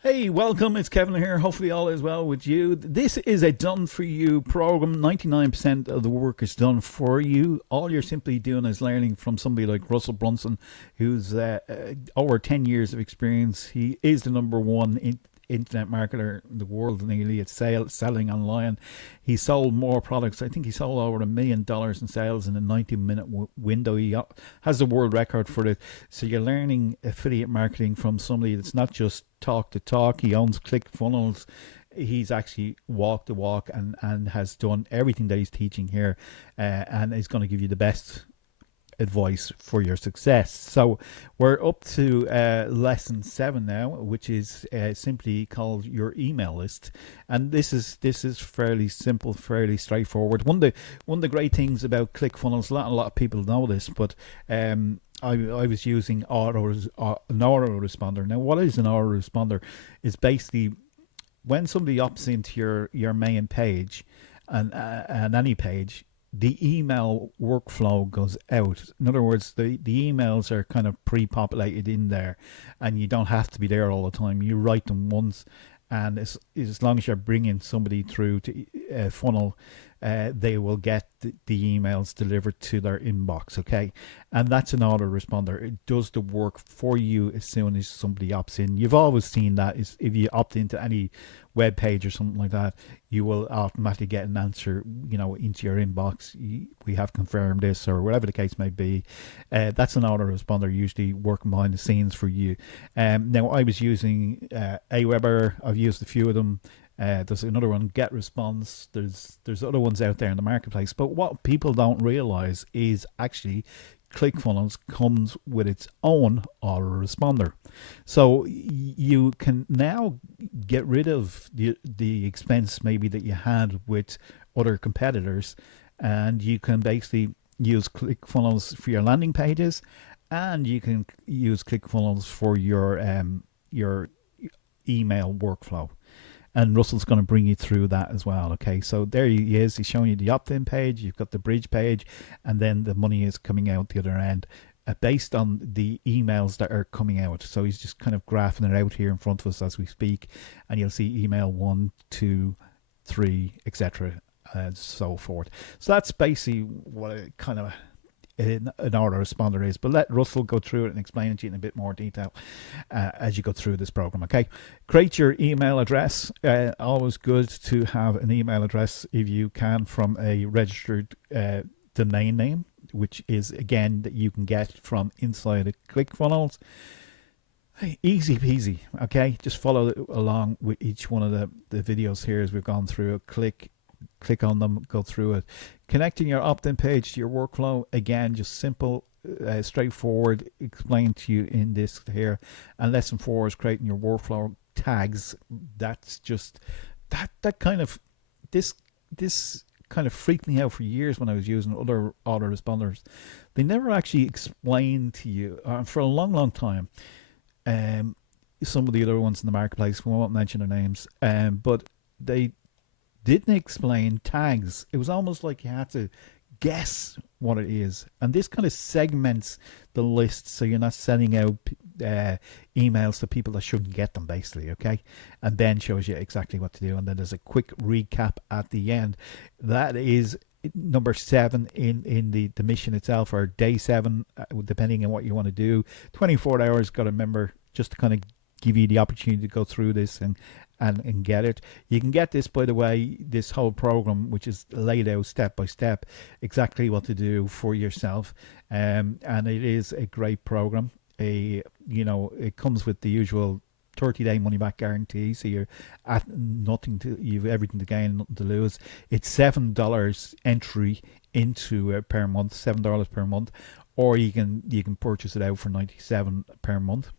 Hey, welcome. It's Kevin here. Hopefully, all is well with you. This is a done for you program. 99% of the work is done for you. All you're simply doing is learning from somebody like Russell Brunson, who's over 10 years of experience. He is the number one internet marketer in the world, nearly at selling online. He sold more products. I think he sold over $1 million in sales in a 90-minute window. He has the world record for it. So you're learning affiliate marketing from somebody that's not just talk to talk. He owns ClickFunnels. He's actually walked the walk and has done everything that he's teaching here, and is going to give you the best advice for your success. So we're up to lesson 7 now, which is simply called your email list, and this is fairly simple, fairly straightforward. One of the great things about ClickFunnels, a lot of people know this, but I was using an autoresponder. Now, what is an autoresponder? Is basically when somebody opts into your main page, and any page, the email workflow goes out. In other words, the emails are kind of pre-populated in there, and you don't have to be there all the time. You write them once, and as long as you're bringing somebody through to funnel, they will get the emails delivered to their inbox. Okay, and that's an autoresponder. It does the work for you as soon as somebody opts in. You've always seen that is if you opt into any web page or something like that, you will automatically get an answer, into your inbox. We have confirmed this, or whatever the case may be. That's an autoresponder, usually working behind the scenes for you. Now, I was using Aweber. I've used a few of them. There's another one, GetResponse. There's other ones out there in the marketplace. But what people don't realize is actually ClickFunnels comes with its own autoresponder. So you can now get rid of the expense maybe that you had with other competitors, and you can basically use ClickFunnels for your landing pages, and you can use ClickFunnels for your email workflow. And Russell's going to bring you through that as well. Okay, so there he is. He's showing you the opt-in page. You've got the bridge page, and then the money is coming out the other end, based on the emails that are coming out. So he's just kind of graphing it out here in front of us as we speak, and you'll see email 1, 2, 3, etc., and so forth. So that's basically what it kind of an autoresponder is. But let Russell go through it and explain it to you in a bit more detail as you go through this program. Okay, create your email address. Always good to have an email address if you can from a registered domain name, which is again that you can get from inside of ClickFunnels. Easy peasy. Okay, just follow along with each one of the videos here as we've gone through it. Click on them, go through it. Connecting your opt-in page to your workflow, again, just simple, straightforward, explained to you in this here. And lesson 4 is creating your workflow tags. That's just that kind of this kind of freaked me out for years when I was using other autoresponders. They never actually explained to you, for a long time, some of the other ones in the marketplace. We won't mention their names, but they didn't explain tags. It was almost like you had to guess what it is. And this kind of segments the list so you're not sending out emails to people that shouldn't get them, basically, okay? And then shows you exactly what to do. And then there's a quick recap at the end. That is number 7 in the mission itself, or day 7, depending on what you want to do. 24 hours, got to remember, just to kind of give you the opportunity to go through this and get it. You can get this, by the way, this whole program, which is laid out step by step, exactly what to do for yourself. And it is a great program. It comes with the usual 30-day money back guarantee, so you're at nothing to, you've everything to gain, nothing to lose. It's $7 entry into per month, $7 per month, or you can purchase it out for $97 per month,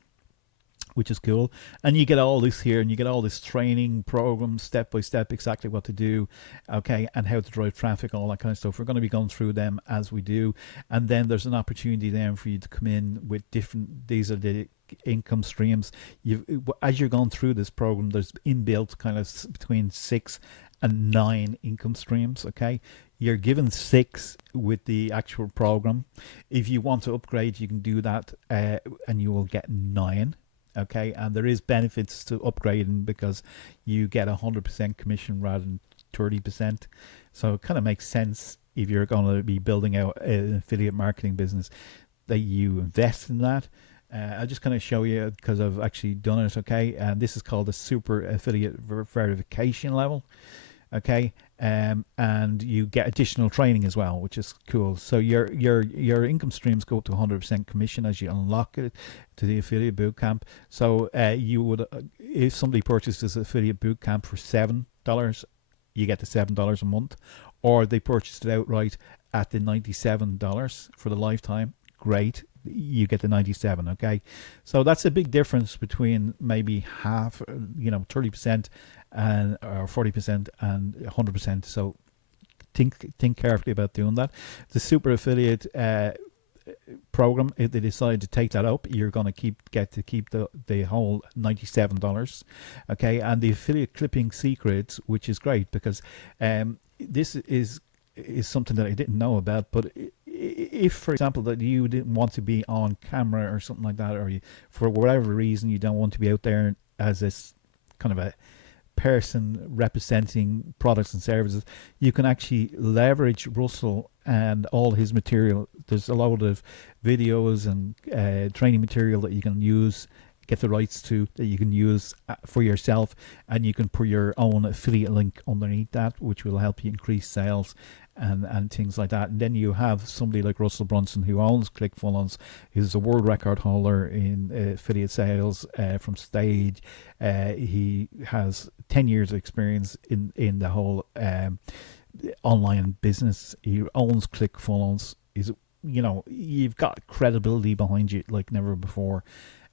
which is cool. And you get all this here, and you get all this training program, step by step, exactly what to do, okay, and how to drive traffic, all that kind of stuff. We're going to be going through them as we do. And then there's an opportunity then for you to come in with different, these are the income streams. As you're going through this program, there's inbuilt kind of between 6 and 9 income streams, okay? You're given 6 with the actual program. If you want to upgrade, you can do that, and you will get 9. Okay, and there is benefits to upgrading because you get 100% commission rather than 30%. So it kind of makes sense if you're going to be building out an affiliate marketing business that you invest in that. I'll just kind of show you because I've actually done it. Okay, and this is called the super affiliate verification level. Okay, and you get additional training as well, which is cool. So your income streams go up to 100% commission as you unlock it to the affiliate bootcamp. So you would, if somebody purchases affiliate bootcamp for $7, you get the $7 a month, or they purchased it outright at the $97 for the lifetime. Great, you get the 97. Okay, so that's a big difference between maybe half, 30% and or 40% and 100%. So think carefully about doing that. The super affiliate program, if they decide to take that up, you're going to get to keep the whole $97. Okay, and the affiliate clipping secrets, which is great because this is something that I didn't know about. But if, for example, that you didn't want to be on camera or something like that, or you, for whatever reason, you don't want to be out there as this kind of a person representing products and services, you can actually leverage Russell and all his material. There's a lot of videos and training material that you can use, get the rights to, that you can use for yourself, and you can put your own affiliate link underneath that, which will help you increase sales and things like that. And then you have somebody like Russell Brunson, who owns ClickFunnels. He's a world record holder in affiliate sales from stage. He has 10 years of experience in the whole online business. He owns ClickFunnels. You've got credibility behind you like never before.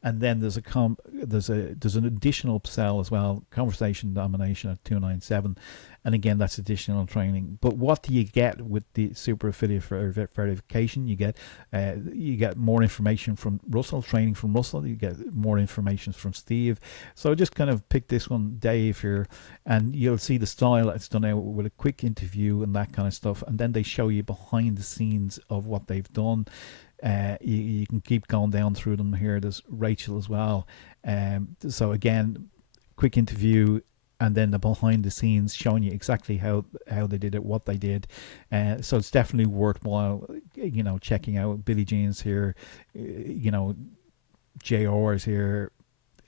And then there's an additional upsell as well, conversation domination at 297, and again that's additional training. But what do you get with the super affiliate verification? You get more information from Russell, training from Russell. You get more information from Steve. So just kind of pick this one, Dave, here, and you'll see the style it's done out with a quick interview and that kind of stuff. And then they show you behind the scenes of what they've done. You can keep going down through them here. There's Rachel as well. So again, quick interview, and then the behind the scenes showing you exactly how they did it, what they did. So it's definitely worthwhile, checking out. Billie Jean's here, JR is here.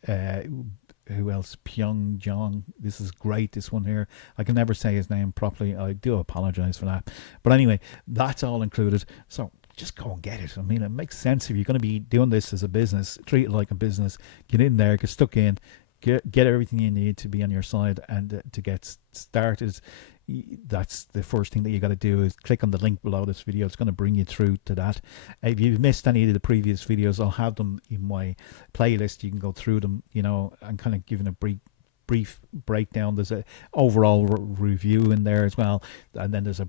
Who else? Pyong Jong. This is great. This one here. I can never say his name properly. I do apologize for that. But anyway, that's all included. So just go and get it. I mean, it makes sense if you're going to be doing this as a business. Treat it like a business. Get in there, get stuck in, get everything you need to be on your side and to get started. That's the first thing that you got to do is click on the link below this video. It's going to bring you through to that. If you've missed any of the previous videos, I'll have them in my playlist. You can go through them, and kind of giving a brief breakdown. There's a overall review in there as well, and then there's a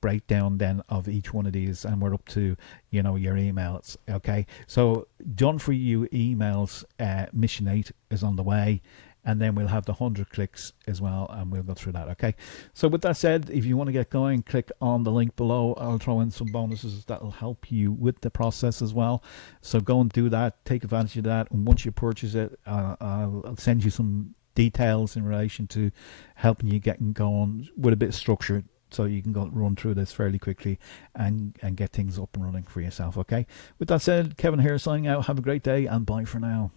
breakdown then of each one of these, and we're up to your emails. Okay, so done for you emails. Mission 8 is on the way, and then we'll have the 100 clicks as well, and we'll go through that. Okay, so with that said, if you want to get going, click on the link below. I'll throw in some bonuses that will help you with the process as well, so go and do that, take advantage of that. And once you purchase it, I'll send you some details in relation to helping you getting going with a bit of structure, so you can go run through this fairly quickly and get things up and running for yourself. Okay, with that said, Kevin here signing out. Have a great day, and bye for now.